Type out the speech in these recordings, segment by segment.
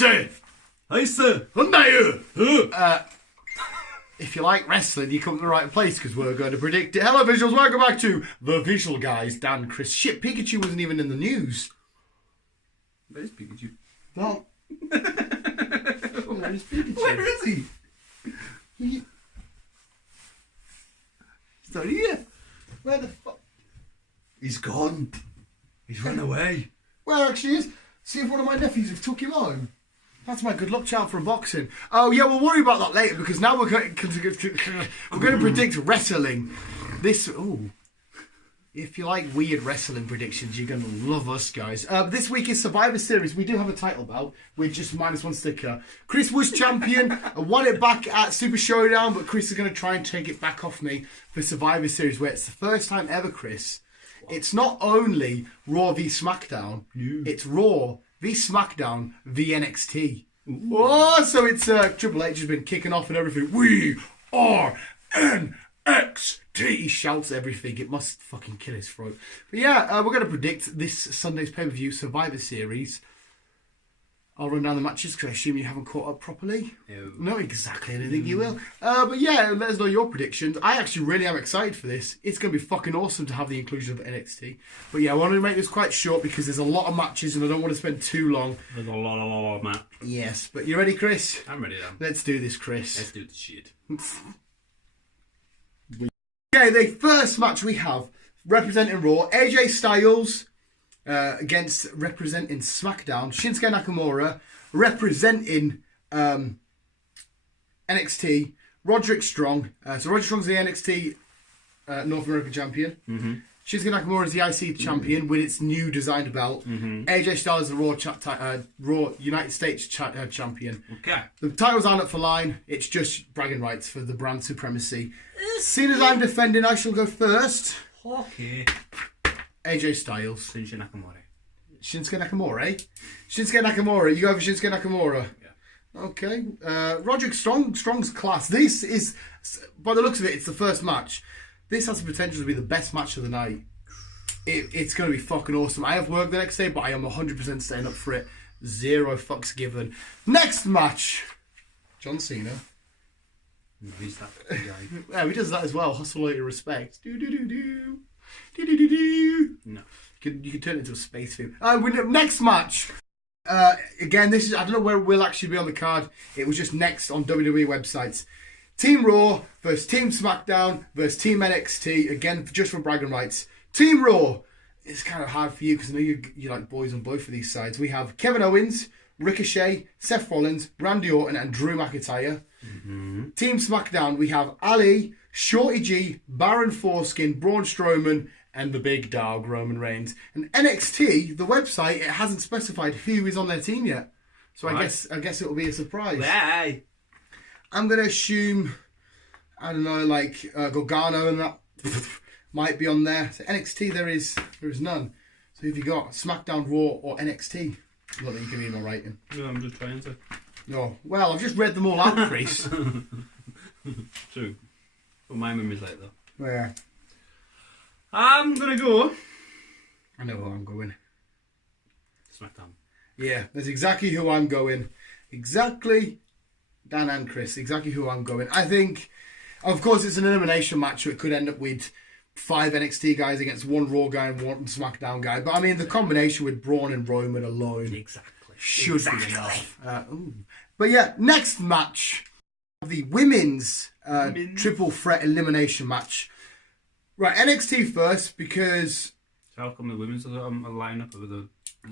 say? If you like wrestling, you come to the right place because we're going to predict it. Hello, visuals. Welcome back to the Visual Guys. Dan, Chris. Shit, Pikachu wasn't even in the news. Where's Pikachu? No. Where is Pikachu? Where is he? He's not here. Where the fuck? He's gone. He's run away. Where actually is? See if one of my nephews have took him home. That's my good luck charm for boxing. Oh yeah, we'll worry about that later because now we're going to predict wrestling. If you like weird wrestling predictions, you're going to love us, guys. This week is Survivor Series. We do have a title bout with just -1 sticker. Chris was champion, won it back at Super Showdown, but Chris is going to try and take it back off me for Survivor Series, where it's the first time ever, Chris. It's not only Raw v SmackDown, it's Raw v SmackDown v NXT. Oh, so it's Triple H has been kicking off and everything. We are NXT. He shouts everything. It must fucking kill his throat. But yeah, we're going to predict this Sunday's pay-per-view Survivor Series. I'll run down the matches because I assume you haven't caught up properly. No. Not exactly anything you will. But yeah, let us know your predictions. I actually really am excited for this. It's going to be fucking awesome to have the inclusion of NXT. But yeah, I wanted to make this quite short because there's a lot of matches and I don't want to spend too long. There's a lot of match. Yes, but you ready, Chris? I'm ready then. Let's do this, Chris. Let's do the shit. Okay, the first match we have, representing Raw, AJ Styles against representing SmackDown, Shinsuke Nakamura, representing NXT, Roderick Strong. So Roderick Strong's the NXT North American champion. Mm-hmm. Shinsuke Nakamura is the IC champion with its new designed belt. Mm-hmm. AJ Styles is the Raw United States champion. Okay. The titles aren't up for line. It's just bragging rights for the brand supremacy. Seeing as I'm defending, I shall go first. Okay. AJ Styles. Shinsuke Nakamura. Shinsuke Nakamura. Shinsuke Nakamura. You go for Shinsuke Nakamura. Yeah. Okay. Roderick Strong's class. This is, by the looks of it, it's the first match. This has the potential to be the best match of the night. It's going to be fucking awesome. I have work the next day, but I am 100% staying up for it. Zero fucks given. Next match. John Cena. No, he's that guy. Yeah, he does that as well. Hustle out your respect. Do. Do. No. You can turn it into a space theme. Next match. Again, this is, I don't know where it will actually be on the card. It was just next on WWE websites. Team Raw versus Team SmackDown versus Team NXT. Again, just for bragging rights. Team Raw. It's kind of hard for you because I know you like boys on both of these sides. We have Kevin Owens, Ricochet, Seth Rollins, Randy Orton, and Drew McIntyre. Mm-hmm. Team SmackDown, we have Ali, Shorty G, Baron Foreskin, Braun Strowman, and the big dog, Roman Reigns. And NXT, the website, it hasn't specified who is on their team yet. So right. I guess it will be a surprise. Hey. I'm going to assume, I don't know, like Gargano and that might be on there. So NXT, there is none. So who have you got? SmackDown, Raw, or NXT? Not that you can read my writing. No, I'm just trying to. No. Well, I've just read them all out, Chris. True. But my memory's like that. Where? I'm going to go. I know who I'm going. SmackDown. Yeah, that's exactly who I'm going. Exactly. Dan and Chris, exactly who I'm going. I think, of course, it's an elimination match, so it could end up with 5 NXT guys against 1 Raw guy and 1 SmackDown guy. But I mean, the combination with Braun and Roman alone should be enough. But yeah, next match, the women's triple threat elimination match. Right, NXT first because. So how come the women's a lineup with the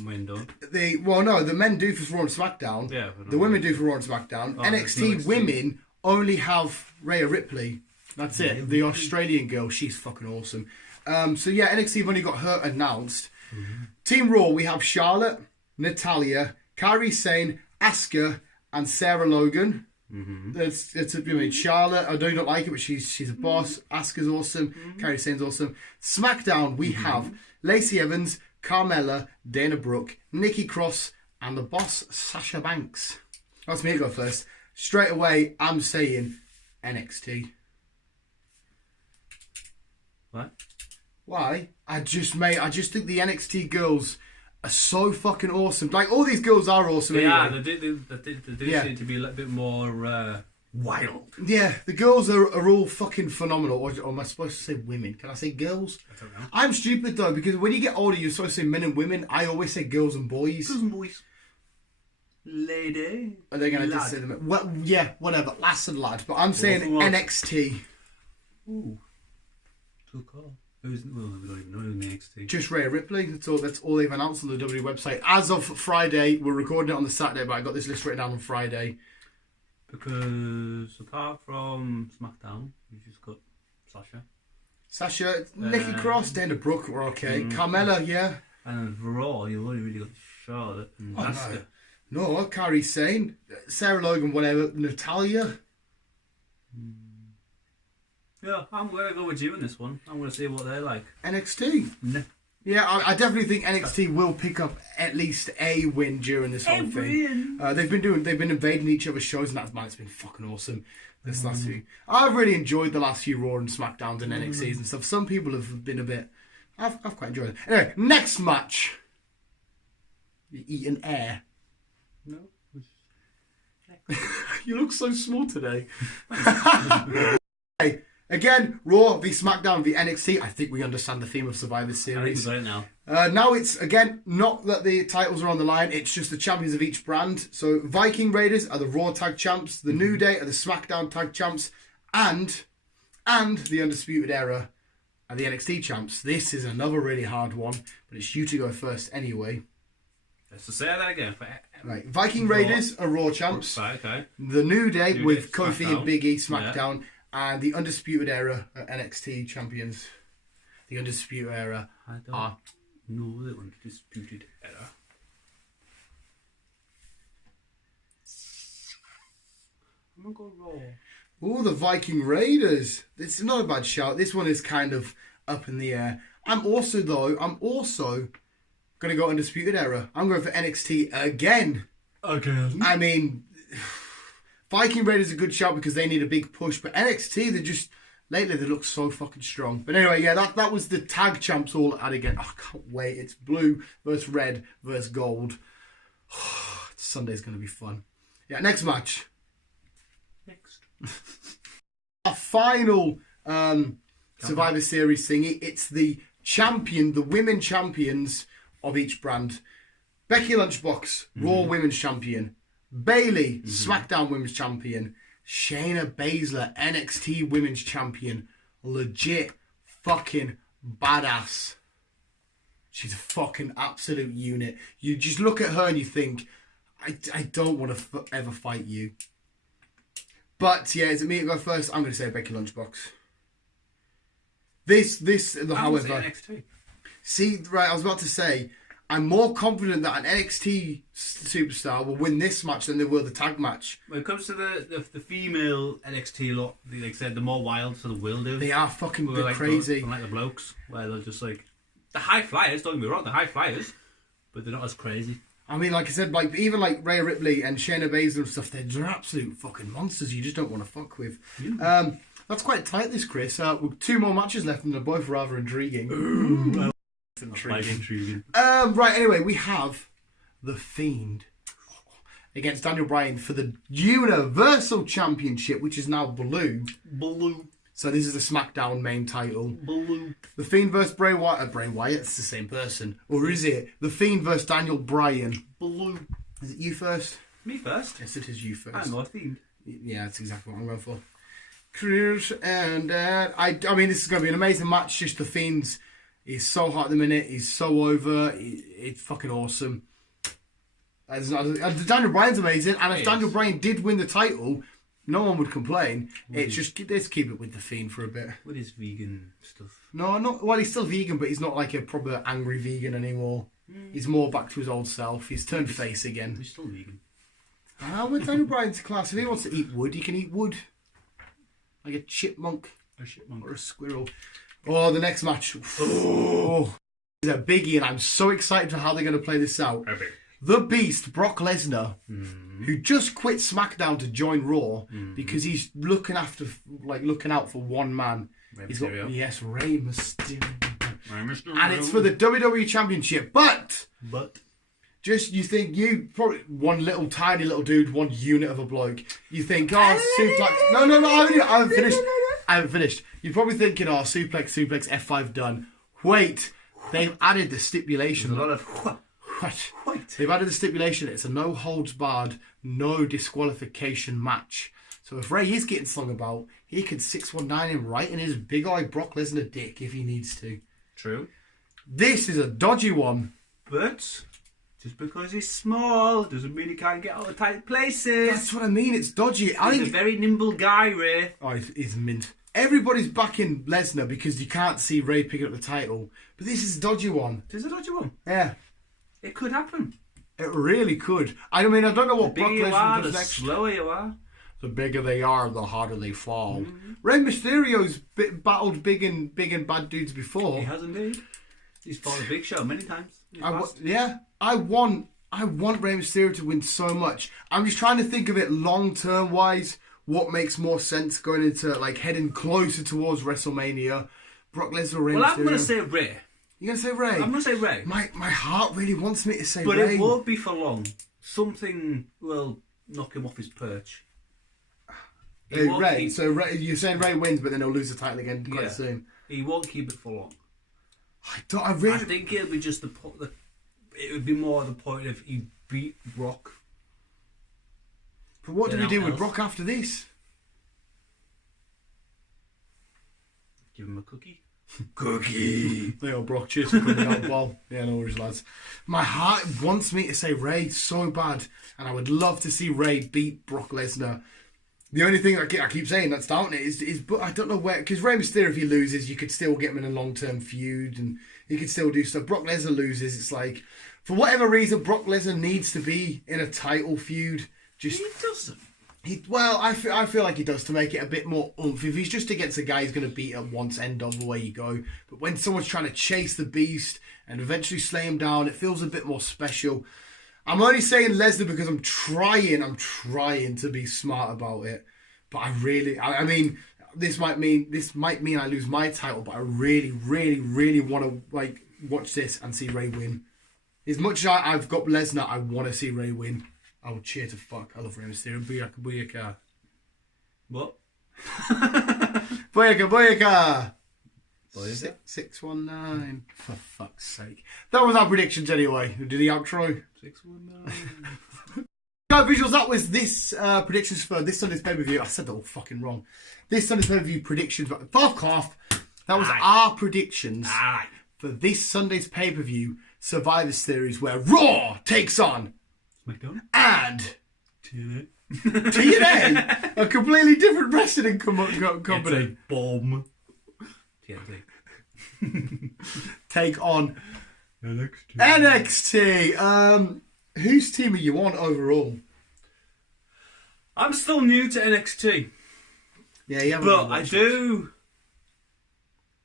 men don't? The men do for Raw and SmackDown. Yeah, the women do for Raw and SmackDown. Oh, NXT women only have Rhea Ripley. That's it. The Australian girl, she's fucking awesome. So yeah, NXT have only got her announced. Mm-hmm. Team Raw, we have Charlotte, Natalya, Kairi Sane, Asuka, and Sarah Logan. Mm-hmm. Charlotte, I do not like it, but she's a boss. Asuka's awesome. Mm-hmm. Kairi Sane's awesome. SmackDown, we have Lacey Evans, Carmella, Dana Brooke, Nikki Cross, and the boss, Sasha Banks. That's me to go first. Straight away, I'm saying NXT. What? Why? I just think the NXT girls are so fucking awesome. Like, all these girls are awesome. They anyway. are. They do seem to be a little bit more wild. Yeah, the girls are all fucking phenomenal. Or am I supposed to say women? Can I say girls? I don't know. I'm stupid though, because when you get older, you're supposed to say men and women. I always say girls and boys. Girls and boys. Lady. Are they going to just say them? Well, yeah, whatever. Lass and lad. But I'm saying NXT. Ooh. Good call. We don't even know who NXT. Just Rhea Ripley. That's all they've announced on the WWE website. As of Friday, we're recording it on the Saturday, but I got this list written down on Friday. Because apart from SmackDown, you've just got Sasha, Nikki Cross, Dana Brooke were okay. Carmella, yeah. And Raw, you've only really got Charlotte and Asuka. No, Kairi Sane, Sarah Logan, whatever, Natalia. Yeah, I'm going to go with you in this one. I'm going to see what they're like. NXT. No. Yeah, I definitely think NXT will pick up at least a win during this whole thing. They've been invading each other's shows, and it's been fucking awesome. This last few, I've really enjoyed the last few Raw and SmackDowns and NXTs and stuff. Some people have been a bit. I've quite enjoyed it. Anyway, next match. You eating air. No. You look so small today. Hey, again, Raw v SmackDown v NXT. I think we understand the theme of Survivor Series. I think so now. Now it's, again, not that the titles are on the line. It's just the champions of each brand. So Viking Raiders are the Raw Tag Champs. The New Day are the SmackDown Tag Champs. And the Undisputed Era are the NXT Champs. This is another really hard one. But it's you to go first anyway. Let's just say that again. Right, Viking Raiders are Raw champs. Right, okay. The New Day with Kofi SmackDown. and Big E SmackDown, and the Undisputed Era are NXT champions. The Undisputed Era I don't know the Undisputed Era. I'm gonna go Raw. Oh, the Viking Raiders. It's not a bad shout. This one is kind of up in the air. I'm also going to go Undisputed Era. I'm going for NXT again. I mean, Viking Raiders is a good shout because they need a big push, but NXT, lately they look so fucking strong. But anyway, yeah, that was the tag champs all at again. Oh, I can't wait. It's blue versus red versus gold. Sunday's going to be fun. Yeah, next match. Our final Survivor Series thingy. It's the women champions of each brand. Becky Lunchbox, Raw Women's Champion. Bayley, SmackDown Women's Champion. Shayna Baszler, NXT Women's Champion. Legit fucking badass. She's a fucking absolute unit. You just look at her and you think, I don't want to ever fight you. But yeah, is it me to go first? I'm going to say Becky Lunchbox. However, NXT. See, right, I was about to say, I'm more confident that an NXT superstar will win this match than they will the tag match. When it comes to the female NXT lot, like I said, the more wild, so they will do. They are fucking like crazy. Like the blokes, where they're just like, the high flyers, don't get me wrong, they're high flyers, but they're not as crazy. I mean, like I said, even Rhea Ripley and Shayna Baszler and stuff, they're absolute fucking monsters you just don't want to fuck with. That's quite tight, this, Chris. With 2 more matches left and they're both rather intriguing. Ooh. Intriguing. Right, anyway, we have The Fiend against Daniel Bryan for the Universal Championship, which is now blue. Blue. So this is the SmackDown main title. Blue. The Fiend versus Bray Wyatt. Bray Wyatt, it's the same person. Or is it? The Fiend versus Daniel Bryan. Blue. Is it you first? Me first? Yes, it is you first. I'm not Fiend. Yeah, that's exactly what I'm going for. Chris and I mean, this is going to be an amazing match. Just The Fiend's, he's so hot at the minute. He's so over. It's fucking awesome. Daniel Bryan's amazing. And if Daniel Bryan did win the title, no one would complain. It's just, let's keep it with The Fiend for a bit. With his vegan stuff. No, not, well, he's still vegan, but he's not like a proper angry vegan anymore. He's more back to his old self. He's turned face again. He's still vegan. With Daniel Bryan's class, if he wants to eat wood, he can eat wood. Like a chipmunk. Or a squirrel. Oh, the next match. Oh, it's a biggie, and I'm so excited for how they're going to play this out. Okay. The Beast, Brock Lesnar, who just quit SmackDown to join Raw because he's looking out for one man. He's got Rey Mysterio. And it's for the WWE Championship. But But Just, you think you probably one little tiny little dude, one unit of a bloke. You think, oh, suplex. No, I haven't finished. I haven't finished. You're probably thinking, oh, suplex, F5 done. Wait, they've added the stipulation. there's a lot of What? They've added the stipulation. It's a no holds barred, no disqualification match. So if Ray is getting slung about, he can 619 him right in his big eye Brock Lesnar dick if he needs to. True. This is a dodgy one. But just because he's small doesn't mean he can't get out of tight places. That's what I mean. It's dodgy. He's a very nimble guy, Ray. Oh, he's mint. Everybody's backing Lesnar because you can't see Ray picking up the title. But this is a dodgy one. It is a dodgy one. Yeah. It could happen. It really could. I mean, I don't know what The Brock bigger you Lesnar are, does the next. slower you are. The bigger they are, the harder they fall. Rey Mysterio's battled big and bad dudes before. He has indeed. He's fought a Big Show many times. I want Rey Mysterio to win so much. I'm just trying to think of it long term wise. What makes more sense going into like heading closer towards WrestleMania? Brock Lesnar, Rey Mysterio. Well, I'm going to say Ray. You're gonna say Ray? I'm going to say Ray. My heart really wants me to say But Ray. it won't be for long. Something will knock him off his perch. Ray. So Ray, you're saying Ray wins, but then he'll lose the title again quite soon. He won't keep it for long. I think it'll be just it would be more the point of he beat Brock. But what do we do with else. Brock after this? Give him a cookie. Cookie. There you go, Brock. Cheers for coming out. Well, yeah, no worries, lads. My heart wants me to say Ray so bad, and I would love to see Ray beat Brock Lesnar. The only thing I keep saying that's down it is, but I don't know where, because Rey Mysterio, if he loses, you could still get him in a long-term feud, and he could still do stuff. Brock Lesnar loses, it's like, for whatever reason, Brock Lesnar needs to be in a title feud. He doesn't. I feel like he does to make it a bit more oomph. If he's just against a guy he's going to beat at once, end of, away you go. But when someone's trying to chase the beast and eventually slay him down, it feels a bit more special. I'm only saying Lesnar because I'm trying to be smart about it. But I mean, this might mean I lose my title, but I really want to like watch this and see Ray win. As much as I've got Lesnar, I want to see Ray win. I would cheer to fuck. I love Rey Mysterio. Booyaka, booyaka. What? Booyaka, booyaka. Booyaka? 619. For fuck's sake. That was our predictions anyway. We did the outro. 619. Go visuals. That was this predictions for this Sunday's pay-per-view. I said that all fucking wrong. This Sunday's pay-per-view predictions. But fuck off. That was our predictions for this Sunday's pay-per-view Survivor Series, where Raw takes on SmackDown and TNA. TNA, a completely different wrestling company. It's a bomb. TNT. Take on NXT. NXT. Whose team are you on overall? I'm still new to NXT. Yeah, you haven't. But I do.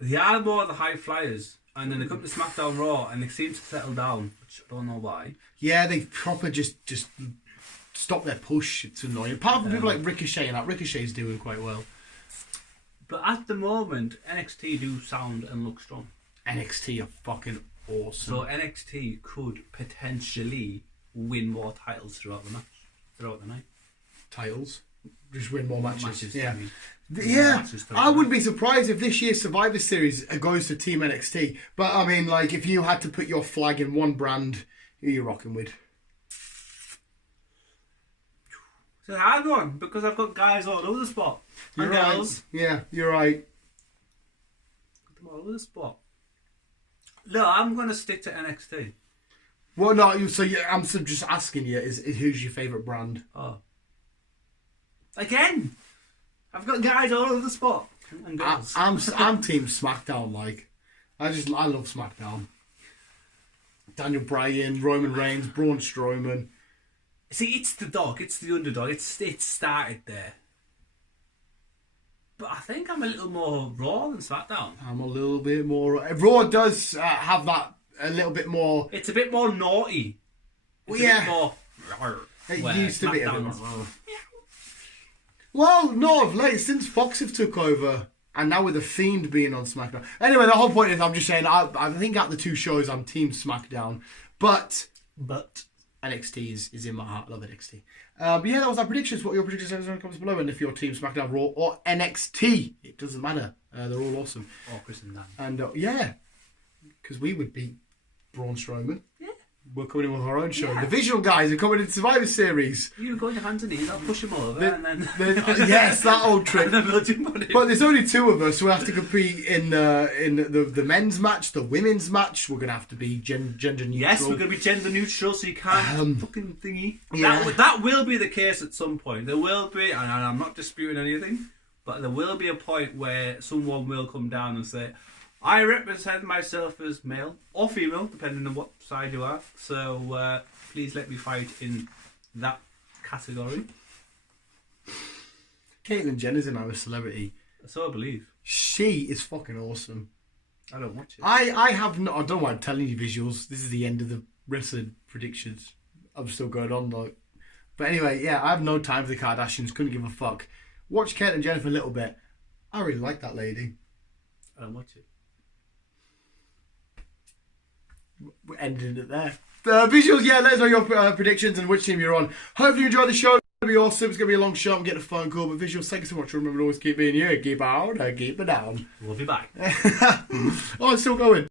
They are more the high flyers. And then they come to SmackDown Raw and they seem to settle down, which I don't know why. Yeah, they've proper just stopped their push. It's annoying. Apart from people like Ricochet and that. Ricochet's doing quite well. But at the moment, NXT do sound and look strong. NXT are fucking awesome. So NXT could potentially win more titles throughout the night. Titles? Just win more matches. Yeah. Yeah, I wouldn't be surprised if this year's Survivor Series goes to Team NXT. But I mean, like, if you had to put your flag in one brand, who are you rocking with? It's a hard one because I've got guys all over the spot. You're And right. girls. Yeah, you're right. Got them all over the spot. No, I'm going to stick to NXT. Well, no, I'm just asking you, is who's your favourite brand? Oh. Again! I've got guys all over the spot. And girls. I'm Team SmackDown. Like, I love SmackDown. Daniel Bryan, Roman Reigns, Braun Strowman. See, it's the dog. It's the underdog. It started there. But I think I'm a little more Raw than SmackDown. I'm a little bit more. Raw does have that a little bit more. It's a bit more naughty. It's yeah. A bit more. It used to be a bit more. SmackDown's- Well, no, of late, since Fox have took over, and now with The Fiend being on SmackDown. Anyway, the whole point is, I'm just saying, I think out the two shows, I'm Team SmackDown. But But NXT is in my heart. I love NXT. But yeah, that was our predictions. What are your predictions are in the comments below. And if your team SmackDown, Raw, or NXT, it doesn't matter. They're all awesome. or Chris and Dan. And yeah, because we would beat Braun Strowman. Yeah. We're coming in with our own show. Yeah. The visual guys are coming in Survivor Series. You go on your hands and knees, I'll push him over, and then... Yes, that old trick. And then we'll jump on him. But there's only two of us, so we have to compete in the men's match, the women's match. We're going to have to be gender neutral. Yes, we're going to be gender neutral, so you can't fucking thingy. Yeah. That will be the case at some point. There will be, and I'm not disputing anything, but there will be a point where someone will come down and say, I represent myself as male or female, depending on what side you are. So please let me fight in that category. Caitlyn Jenner's in our celebrity. So I believe. She is fucking awesome. I don't watch it. I have not. I don't want to tell you visuals. This is the end of the wrestling predictions. I'm still going on though. But anyway, yeah, I have no time for the Kardashians. Couldn't give a fuck. Watch Caitlyn Jenner for a little bit. I really like that lady. I don't watch it. We're ending it there. Visuals, yeah, let us know your predictions and which team you're on. Hopefully you enjoyed the show. It's going to be awesome. It's going to be a long show. I'm getting a phone call. But visuals, thank you so much. Remember to always keep being you. Keep out. Keep it down. We'll be back. Oh, it's still going.